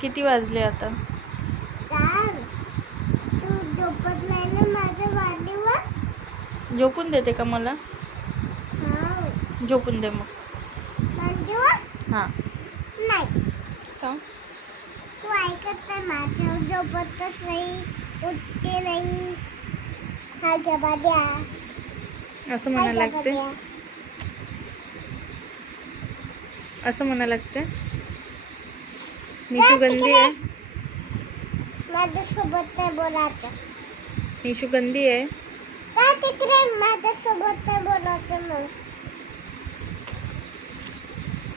किती वाजले आता? तू झोपत नाही ना माझ्या मांडीवर झोपून देते का मला? हा झोपून दे मग. मांडीवर हां. नाही का? तू ऐकत नाही माझ्या झोपतच नाही उठते नाही. हा डबा द्या. असं म्हणायला डबा लागते. असं म्हणायला लागते. निशू गंदी आहे. माझ्यासोबत नाही बोलायचं. निशू गंदी आहे. का तिकडे माझ्यासोबत नाही बोलायचं मग?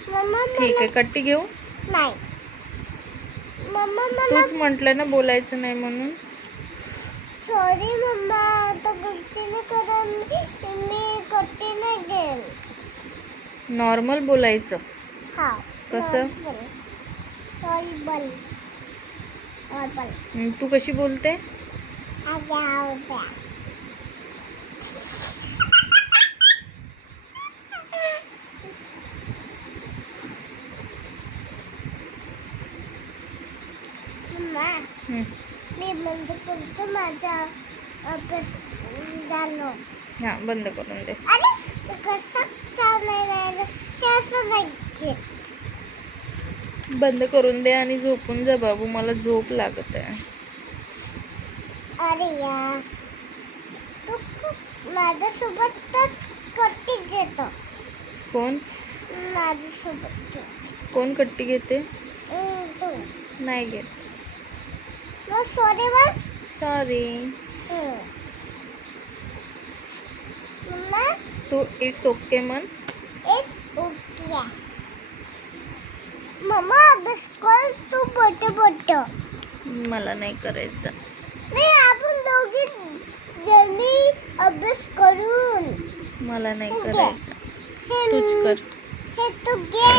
मम्मा ठीक आहे कट्टी घेऊ? नाही. मम्मा तूच म्हटलं ना बोलायचं नाही म्हणून. Sorry mamma. नॉर्मल बोलायचं. हा कसं? तू कशी बोलते? हं, मी करतो माझा हां बंद करून दे. बंद करून दे आणि झोपून जा बाबू मला झोप लागत आहे. अरे यार तू माझ्यासोबतच कट्टी घेतो. कोण? माझ्यासोबत कोण कट्टी घेते? तू. नाही घेत. मग सॉरी मग सॉरी तू इट्स ओके म्हण मम्मा अभ्यास कर तू बोट बोट। मला नाही करायचं. नाही आपण दोघी जणी अभ्यास करून मला नाही. करायचं. हे तूच कर. हे तू घे।